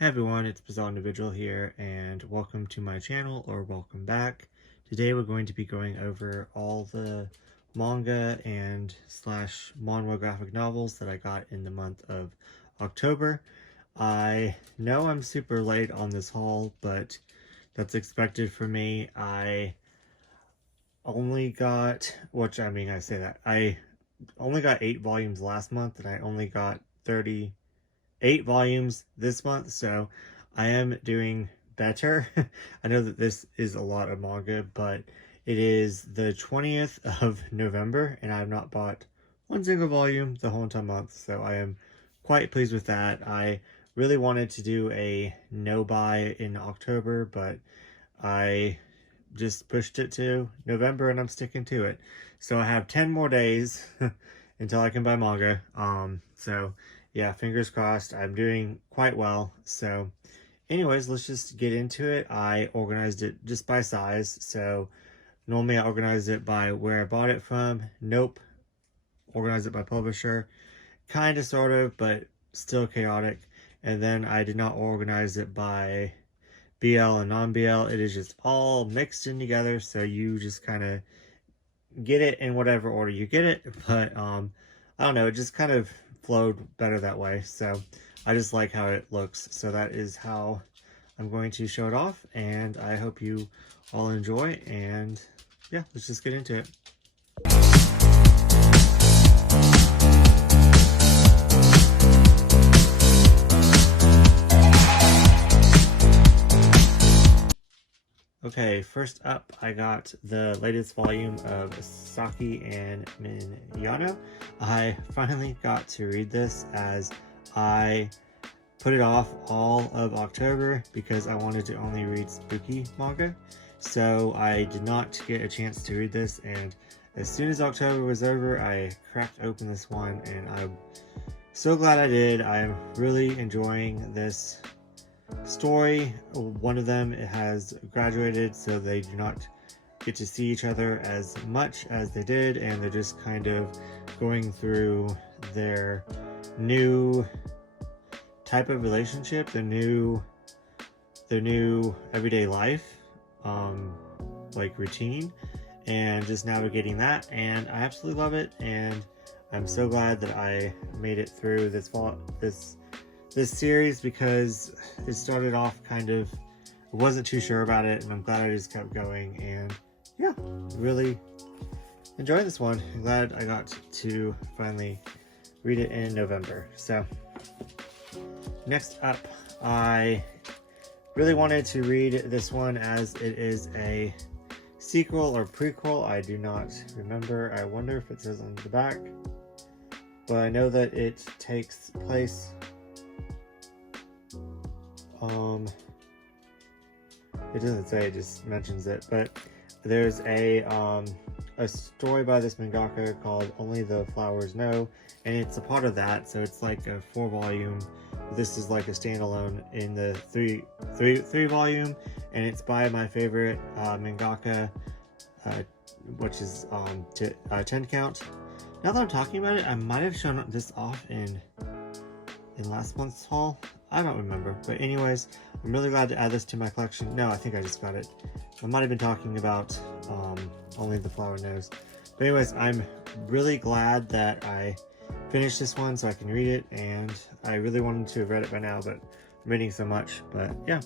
Hey everyone, it's Bizarre Individual here, and welcome to my channel, or welcome back. Today we're going to be going over all the manga and slash manhwa graphic novels that I got in the month of October. I know I'm super late on this haul, but that's expected for me. I only got, I say that, I only got 8 volumes last month, and I only got 38 volumes this month, so I am doing better. I know that this is a lot of manga, but it is the 20th of November, and I have not bought one single volume the whole entire month, so I am quite pleased with that. I really wanted to do a no buy in October, but I just pushed it to November and I'm sticking to it. So I have 10 more days until I can buy manga. So yeah, fingers crossed. I'm doing quite well. So anyways, let's just get into it. I organized it just by size. So normally I organize it by where I bought it from. Nope. Organize it by publisher. Kind of, sort of, but still chaotic. And then I did not organize it by BL and non-BL. It is just all mixed in together, so you just kind of get it in whatever order you get it. But I don't know, it just kind of flowed better that way, so I just like how it looks. So that is how I'm going to show it off, and I hope you all enjoy. And yeah, let's just get into it. Okay, first up, I got the latest volume of Saki and Minyano. I finally got to read this, as I put it off all of October because I wanted to only read spooky manga. So I did not get a chance to read this, and as soon as October was over, I cracked open this one, and I'm so glad I did. I'm really enjoying this story. One of them has graduated, so they do not get to see each other as much as they did, and they're just kind of going through their new type of relationship, their new everyday life, like routine, and just navigating that. And I absolutely love it, and I'm so glad that I made it through this series, because it started off kind of, I wasn't too sure about it, and I'm glad I just kept going. And yeah, really enjoying this one. I'm glad I got to finally read it in November. So next up, I really wanted to read this one, as it is a sequel or prequel. I do not remember. I wonder if it says on the back, but I know that it takes place it doesn't say, it just mentions it, but there's a story by this mangaka called Only the Flowers Know, and it's a part of that, so it's like a 4-volume. This is like a standalone in the three volume, and it's by my favorite mangaka, which is 10 Count. Now that I'm talking about it, I might have shown this off in last month's haul. I don't remember, but anyways, I'm really glad to add this to my collection. No, I think I just got it. I might have been talking about Only the Flower Knows. But anyways, I'm really glad that I finished this one so I can read it, and I really wanted to have read it by now, but I'm reading so much. But yeah,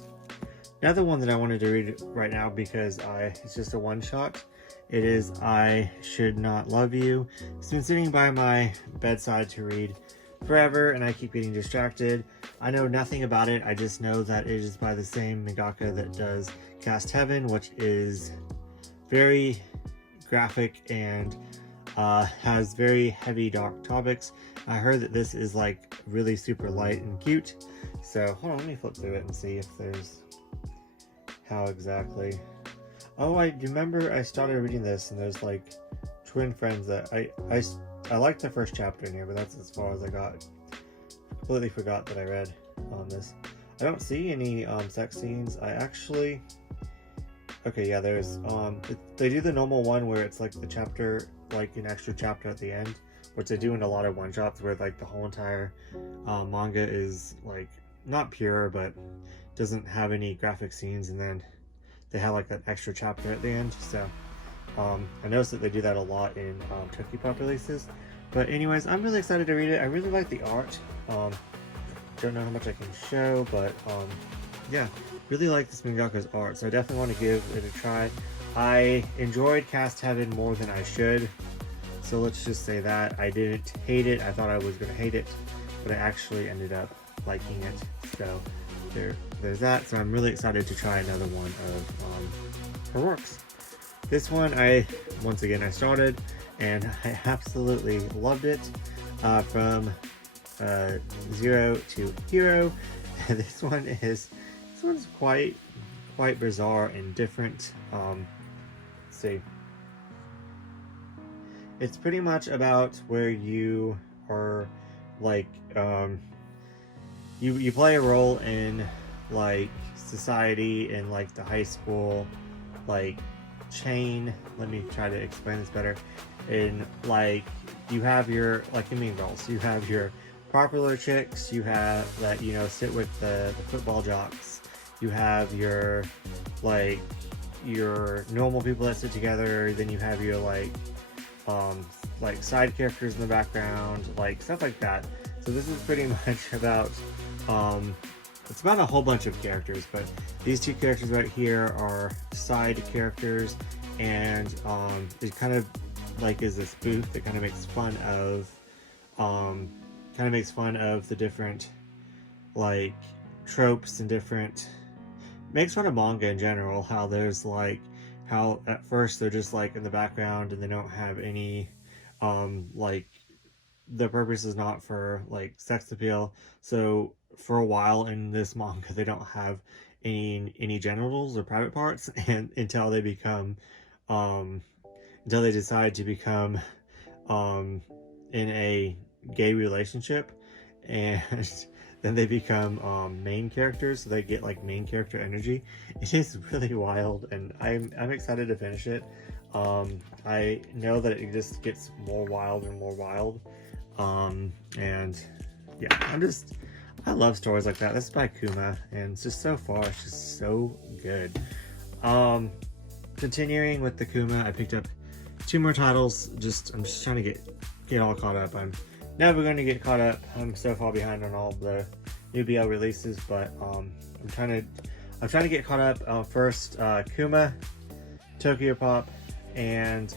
another one that I wanted to read right now, because it's just a one-shot. It is I Should Not Love You. It's been sitting by my bedside to read forever, and I keep getting distracted. I know nothing about it. I just know that it is by the same mangaka that does Cast Heaven, which is very graphic and has very heavy dark topics. I heard that this is like really super light and cute. So hold on, let me flip through it and see if there's how exactly. Oh, I remember I started reading this, and there's like twin friends that I liked the first chapter in here, but that's as far as I got. Completely forgot that I read this. I don't see any sex scenes. I actually... Okay, yeah, there's... they do the normal one where it's like the chapter, like an extra chapter at the end, which they do in a lot of one-shots, where like the whole entire manga is like not pure, but doesn't have any graphic scenes, and then they have like an extra chapter at the end. So I noticed that they do that a lot in Turkey Pop releases. But anyways, I'm really excited to read it. I really like the art. Don't know how much I can show, but yeah, really like this mangaka's art, so I definitely want to give it a try. I enjoyed Cast Heaven more than I should, so let's just say that. I didn't hate it. I thought I was going to hate it, but I actually ended up liking it. So there's that. So I'm really excited to try another one of her works. This one, once again I started, and I absolutely loved it. From Zero to Hero. This one's quite bizarre and different. Let's see. It's pretty much about where you are like you play a role in like society and like the high school like chain. Let me try to explain this better. In like you have your like the mean girls, you have your popular chicks, you have that, you know, sit with the football jocks, you have your like your normal people that sit together, then you have your like side characters in the background, like stuff like that. So this is pretty much about it's about a whole bunch of characters, but these two characters right here are side characters, and it kind of like is a spoof that kind of makes fun of the different like tropes and different makes fun of manga in general, how there's like how at first they're just like in the background and they don't have any like the purpose is not for like sex appeal. So for a while in this manga they don't have any genitals or private parts, and until they decide to become in a gay relationship, and then they become main characters, so they get like main character energy. It is really wild, and I'm excited to finish it. I know that it just gets more wild and more wild, and yeah, I love stories like that. This is by Kuma, and it's just so far it's just so good. Continuing with the Kuma, I picked up 2 more titles. I'm just trying to get all caught up. I'm never going to get caught up. I'm so far behind on all the new BL releases, but I'm trying to get caught up. First, Kuma, Tokyo Pop, and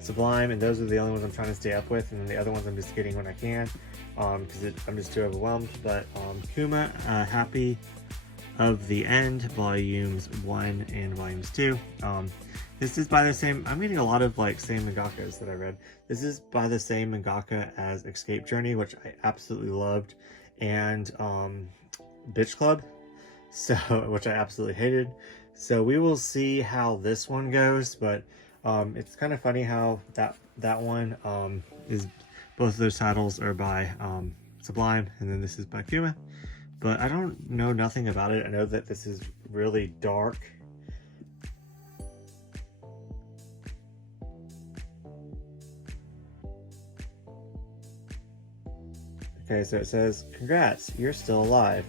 Sublime, and those are the only ones I'm trying to stay up with, and then the other ones I'm just getting when I can, because I'm just too overwhelmed. But Kuma, Happy of the End, volumes 1 and volumes 2. This is by the same, I'm getting a lot of like same mangakas that I read. This is by the same mangaka as Escape Journey, which I absolutely loved, and Bitch Club, so which I absolutely hated. So we will see how this one goes, but it's kind of funny how that one is, both of those titles are by Sublime, and then this is by Kuma. But I don't know nothing about it. I know that this is really dark. Okay, so it says, "Congrats, you're still alive.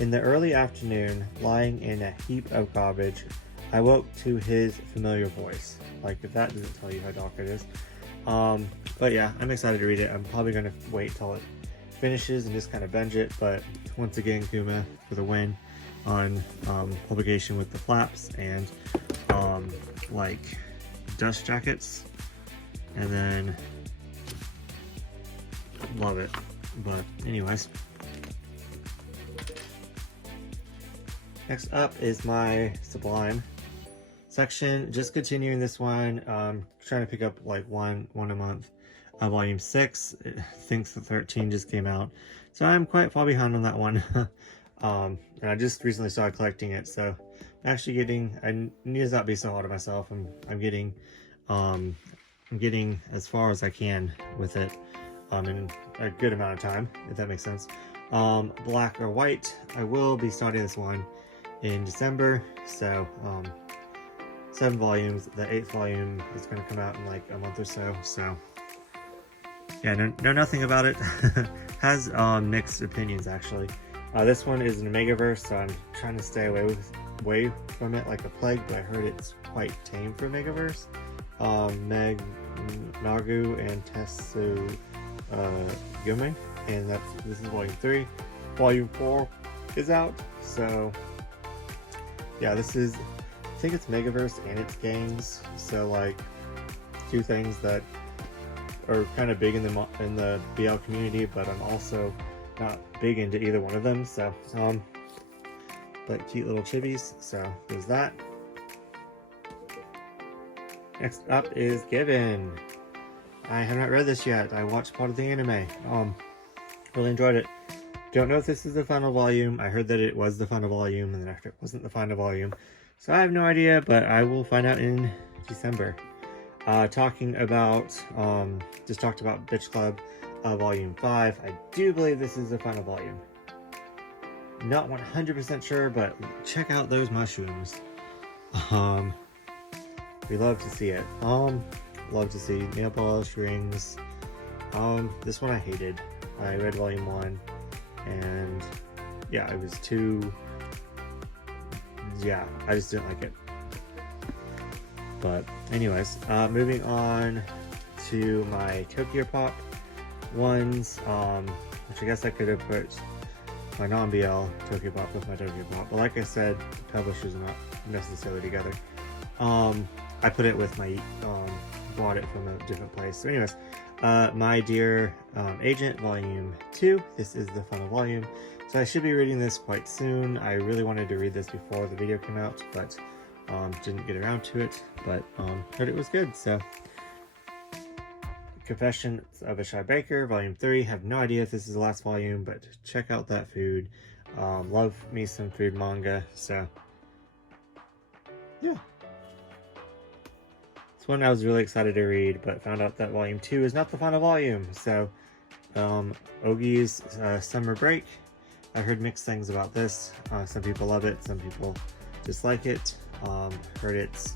In the early afternoon, lying in a heap of garbage, I woke to his familiar voice." Like, if that doesn't tell you how dark it is. But yeah, I'm excited to read it. I'm probably going to wait till it finishes and just kind of binge it. But once again, Kuma for the win on publication with the flaps and like dust jackets. And then love it. But anyways, next up is my Sublime section. Just continuing this one, trying to pick up like one a month. Volume 6, I think the 13 just came out, so I'm quite far behind on that one. And I just recently started collecting it, so I'm actually getting, I need to not be so hard on myself. I'm getting as far as I can with it in a good amount of time, if that makes sense. Black or White, I will be starting this one in December, so 7 volumes. The 8th volume is going to come out in like a month or so, so yeah, know nothing about it. has mixed opinions actually. This one is an Omegaverse, so I'm trying to stay away from it like a plague, but I heard it's quite tame for Omegaverse. Meg Nagu and Tetsu Yume, and this is volume 3. Volume 4 is out, so yeah, this is, I think it's Megaverse and it's gangs, so like two things that are kind of big in the BL community, but I'm also not big into either one of them, so but cute little chibis, so there's that. Next up is Given. I have not read this yet. I watched part of the anime. Really enjoyed it. Don't know if this is the final volume. I heard that it was the final volume, and then after it wasn't the final volume. So I have no idea, but I will find out in December. Talking about, just talked about Bitch Club, Volume 5. I do believe this is the final volume. Not 100% sure, but check out those mushrooms. We love to see it. Love to see nail polish rings. This one I hated. I read Volume 1, and yeah, it was too, yeah, I just didn't like it. But anyways, moving on to my Tokyo Pop ones, which I guess I could have put my non-BL Tokyo Pop with my Tokyo Pop, but like I said, the publishers are not necessarily together. I put it with my, bought it from a different place. So anyways, My Dear Agent, Volume 2. This is the final volume. So I should be reading this quite soon. I really wanted to read this before the video came out, but didn't get around to it. But heard it was good, so. Confessions of a Shy Baker, Volume 3. Have no idea if this is the last volume, but check out that food. Love me some food manga, so yeah. This one I was really excited to read, but found out that Volume 2 is not the final volume. So, Ogi's Summer Break. I heard mixed things about this. Some people love it, some people dislike it. Heard it's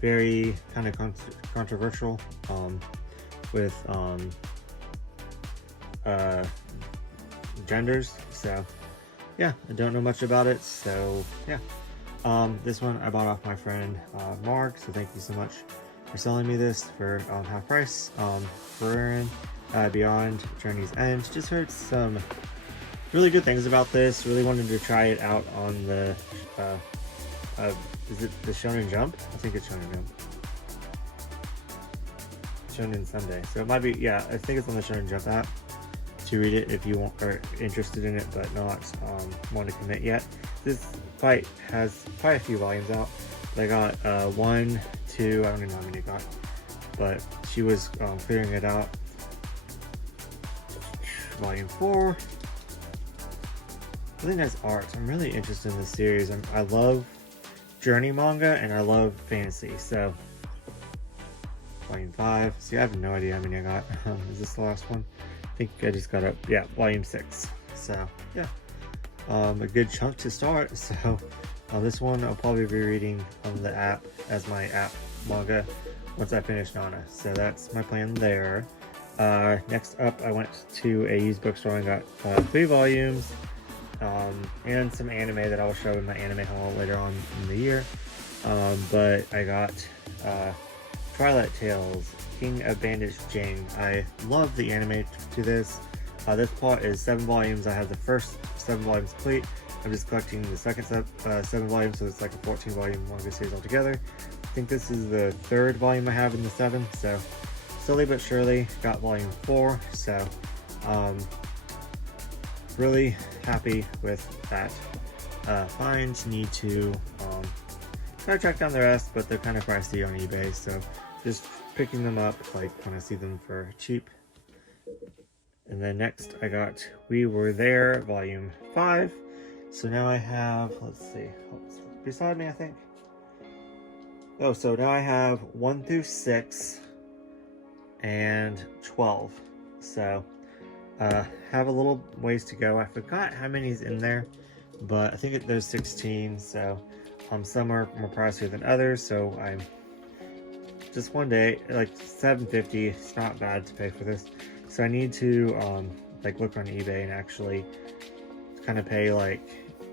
very kind of controversial with genders. So, yeah, I don't know much about it. So, yeah. This one I bought off my friend Mark, so thank you so much for selling me this for half price. Furin, Beyond Journey's End. Just heard some really good things about this. Really wanted to try it out on the is it the Shonen Jump? I think it's Shonen Jump. Shonen Sunday. So it might be, yeah, I think it's on the Shonen Jump app to read it if you are interested in it, but not want to commit yet. This fight has quite a few volumes out. I got 1, 2, I don't even know how many I got, but she was clearing it out. Volume 4. Really nice art. I'm really interested in this series. I love journey manga and I love fantasy, so Volume 5. See, I have no idea how many I got. Is this the last one? I think I just got up, yeah, Volume 6. So, yeah. A good chunk to start. So, this one I'll probably be reading on the app as my app manga once I finish Nana. So that's my plan there. Next up, I went to a used bookstore and got 3 volumes and some anime that I will show in my anime haul later on in the year. But I got Twilight Tales, King of Bandage Jane. I love the anime to this. This part is 7 volumes. I have the first 7 volumes complete. I'm just collecting the second 7 volumes, so it's like a 14 volume manga series altogether. I think this is the 3rd volume I have in the 7, so slowly but surely got Volume 4, so really happy with that find. Need to try to track down the rest, but they're kind of pricey on eBay, so just picking them up like when I see them for cheap. And then next I got We Were There, Volume 5. So now I have, let's see, it's beside me I think. Oh, so now I have 1 through 6 and 12. So, have a little ways to go. I forgot how many's in there, but I think there's 16, so some are more pricier than others, so I'm just one day, like $7.50, it's not bad to pay for this. So I need to like look on eBay and actually kind of pay like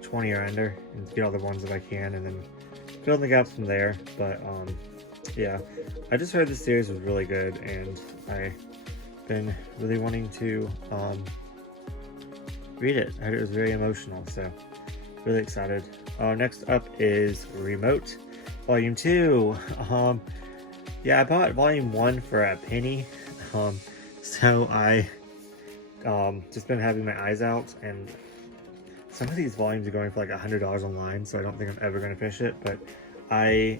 20 or under and get all the ones that I can, and then fill in the gaps from there. But yeah, I just heard this series was really good, and I've been really wanting to read it. I heard it was very emotional, so really excited. Next up is Remote Volume 2. Yeah, I bought Volume 1 for a penny, so I just been having my eyes out, and some of these volumes are going for like $100 online, so I don't think I'm ever going to finish it, but I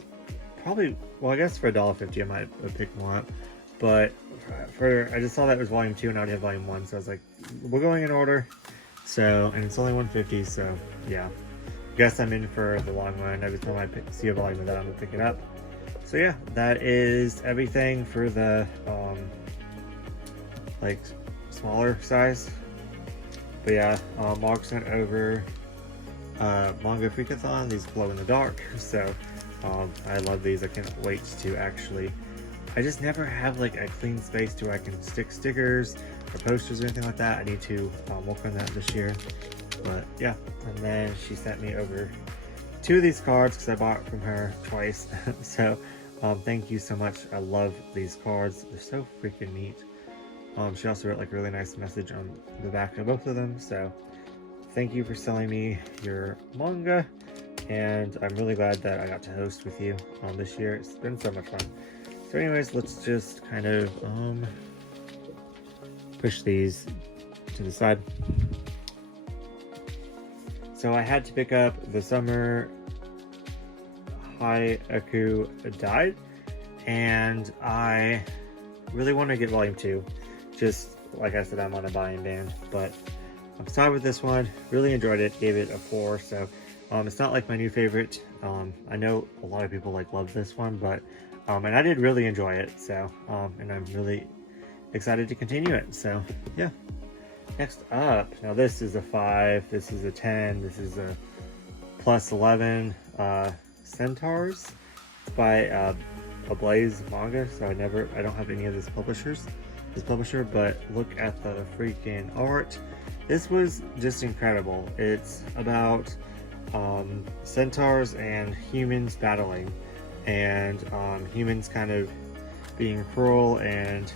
probably, well, I guess for $1.50 I might have picked one up, but I just saw that it was Volume 2 and I already have Volume 1, so I was like, we're going in order. So, and it's only $1.50, so yeah, guess I'm in for the long run. Every time I see a volume of that, I'm gonna pick it up. So yeah, that is everything for the like smaller size. But yeah, Mark sent over Manga Freakathon, these glow in the dark. So I love these. I can't wait to actually. I just never have like a clean space to where I can stick stickers or posters or anything like that. I need to work on that this year. But yeah, and then she sent me over 2 of these cards because I bought from her twice. So thank you so much. I love these cards. They're so freaking neat. She also wrote like a really nice message on the back of both of them. So thank you for selling me your manga, and I'm really glad that I got to host with you this year. It's been so much fun. So anyways, let's just kind of push these to the side. So I had to pick up the Summer Haiku Died, and I really want to get Volume 2. Just like I said, I'm on a buying ban, but I'm started with this one. Really enjoyed it. Gave it a 4. So it's not like my new favorite. I know a lot of people like love this one, but and I did really enjoy it. So and I'm really excited to continue it. So yeah. Next up, now this is a 5. This is a 10. This is a plus 11. Centaurs by Ablaze Manga. So I don't have any of this publisher, but look at the freaking art. This was just incredible. It's about centaurs and humans battling, and humans kind of being cruel and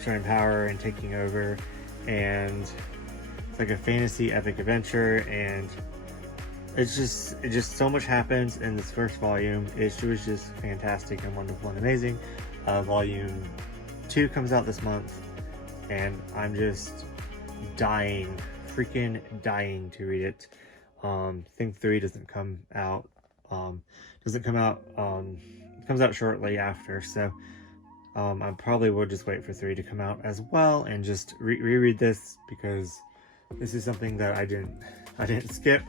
showing power and taking over, and it's like a fantasy epic adventure, and it just so much happens in this first volume. It was just fantastic and wonderful and amazing. Volume 2 comes out this month, and I'm just freaking dying to read it. I think 3 doesn't come out. It comes out shortly after, so I probably will just wait for 3 to come out as well, and just reread this, because this is something that I didn't skip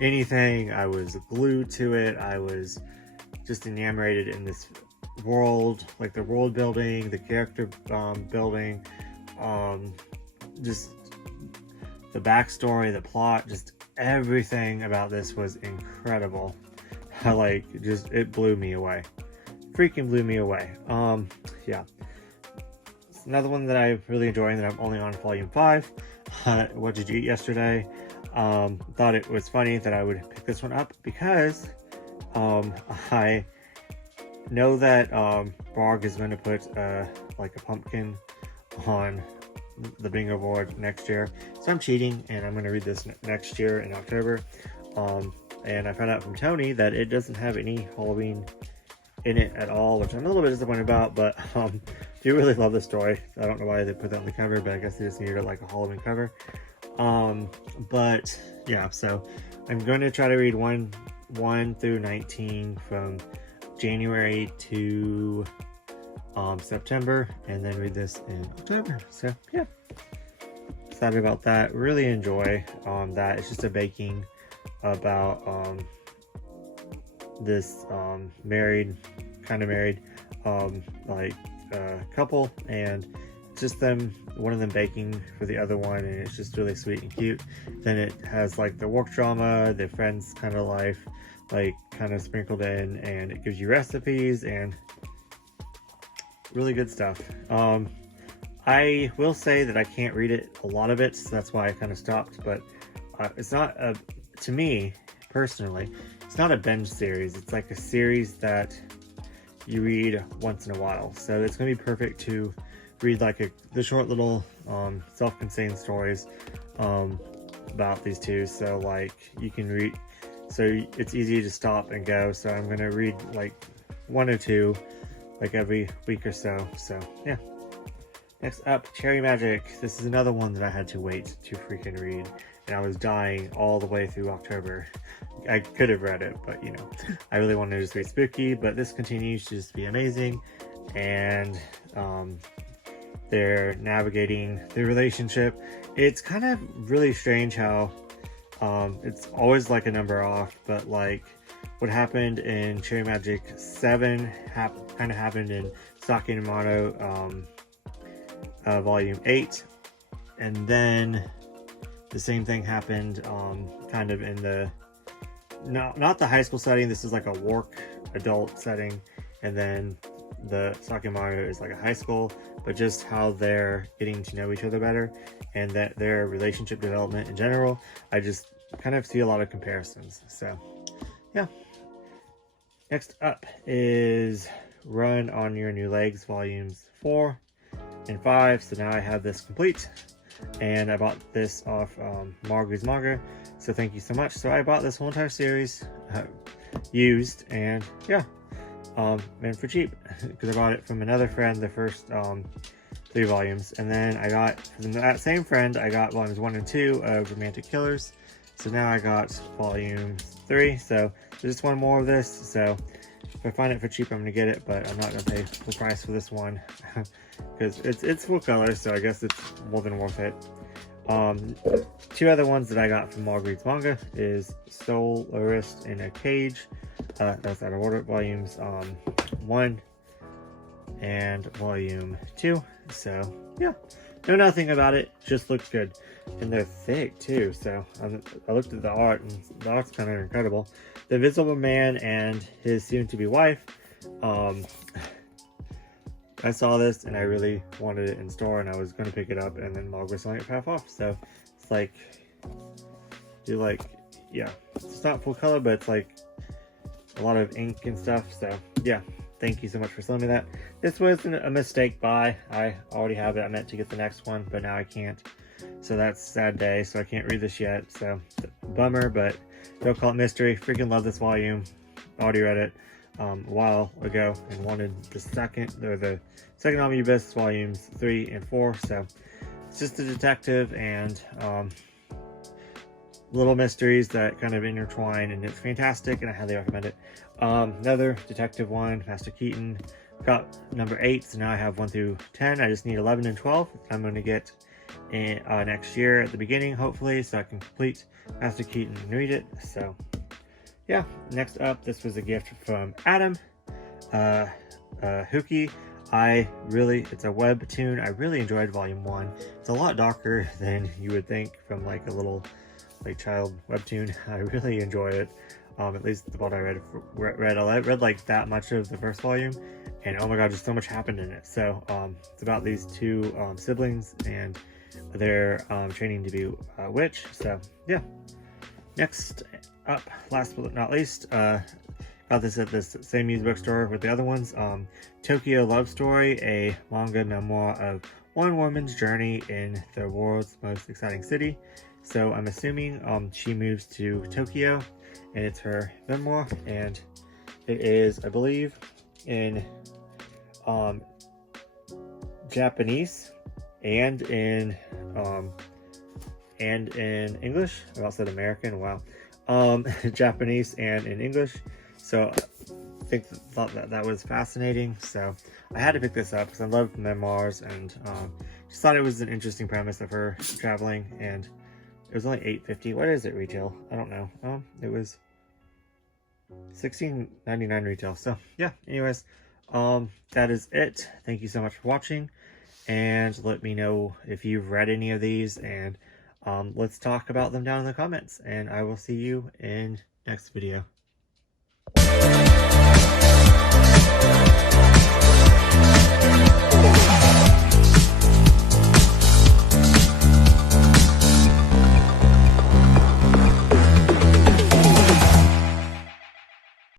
anything. I was glued to it. I was just enamored in this world, like the world building, the character building, just the backstory, the plot, just everything about this was incredible. It blew me away. Freaking blew me away. Yeah. It's another one that I'm really enjoying, that I'm only on Volume 5. What Did You Eat Yesterday? Thought it was funny that I would pick this one up, because I know that Barg is going to put like a pumpkin on the bingo board next year, so I'm cheating and I'm going to read this next year in October. And I found out from Tony that it doesn't have any Halloween in it at all, which I'm a little bit disappointed about, but do really love the story. I don't know why they put that on the cover, but I guess they just needed like a Halloween cover. But yeah, so I'm going to try to read 1 through 19 from January to September, and then read this in October. So yeah, excited about that. Really enjoy that. It's just a baking about this married couple, and just one of them baking for the other one, and it's just really sweet and cute. Then it has like the work drama, the friends kind of life, like kind of sprinkled in, and it gives you recipes and really good stuff. I will say that I can't read it, a lot of it, so that's why I kind of stopped, but it's not a, to me, personally, it's not a binge series. It's like a series that you read once in a while. So it's going to be perfect to read like the short little self-contained stories about these two. So like you can read, so it's easy to stop and go. So I'm going to read like one or two like every week or so. So yeah. Next up, Cherry Magic. This is another one that I had to wait to freaking read, and I was dying all the way through October. I could have read it, but you know, I really wanted to just read spooky, but this continues to just be amazing. And they're navigating the relationship. It's kind of really strange how it's always like a number off, but like what happened in Cherry Magic 7 kind of happened in Sake no Mono volume 8, and then the same thing happened kind of in the not the high school setting. This is like a work adult setting, and then the Sakemaru is like a high school, but just how they're getting to know each other better and that their relationship development in general, I just kind of see a lot of comparisons. So yeah. Next up is Run on Your New Legs volumes 4 and 5. So now I have this complete, and I bought this off Margu's Manga, so thank you so much. So I bought this whole entire series used, and yeah, and for cheap, because I bought it from another friend, the first 3 volumes, and then I got from that same friend, I got volumes 1 and 2 of Romantic Killers. So now I got volume 3, so there's just one more of this. So if I find it for cheap, I'm gonna get it, but I'm not gonna pay full price for this one because it's full color, so I guess it's more than worth it. 2 other ones that I got from Marguerite's Manga is Solarist in a Cage. That's out of order, volumes 1 and volume 2. So yeah, know nothing about it, just looks good, and they're thick too. So I looked at the art, and the art's kind of incredible. The Invisible Man and his soon-to-be wife. I saw this and I really wanted it in store, and I was going to pick it up, and then Marg was selling it half off. So it's like, yeah, it's not full color, but it's like a lot of ink and stuff. So yeah, thank you so much for selling me that. This wasn't a mistake buy. I already have it. I meant to get the next one, but now I can't. So that's a sad day. So I can't read this yet. So bummer, but don't call it mystery. Freaking love this volume. Already read it a while ago and wanted the second omnibus, volumes 3 and 4. So it's just a detective and little mysteries that kind of intertwine, and it's fantastic, and I highly recommend it. Another detective one, Master Keaton, got number 8, so now I have 1 through 10. I just need 11 and 12. I'm going to get in, next year at the beginning, hopefully, so I can complete Master Keaton and read it. So yeah, next up, this was a gift from Adam Huki. It's a webtoon. I really enjoyed volume 1. It's a lot darker than you would think from like a little like child webtoon. I really enjoyed it. At least what I read like that much of the first volume, and oh my god, just so much happened in it. So it's about these 2 siblings and their training to be a witch. So yeah. Next up, last but not least, got this at this same used bookstore with the other ones. Tokyo Love Story, a manga memoir of one woman's journey in the world's most exciting city. So I'm assuming she moves to Tokyo, and it's her memoir, and it is, I believe, in Japanese and in English. I about said American. Wow. Japanese and in English. So I thought that was fascinating. So I had to pick this up because I love memoirs, and just thought it was an interesting premise of her traveling, and it was only $8.50. What is it retail? I don't know. It was $16.99 retail. So yeah, anyways, that is it. Thank you so much for watching, and let me know if you've read any of these, and let's talk about them down in the comments, and I will see you in next video.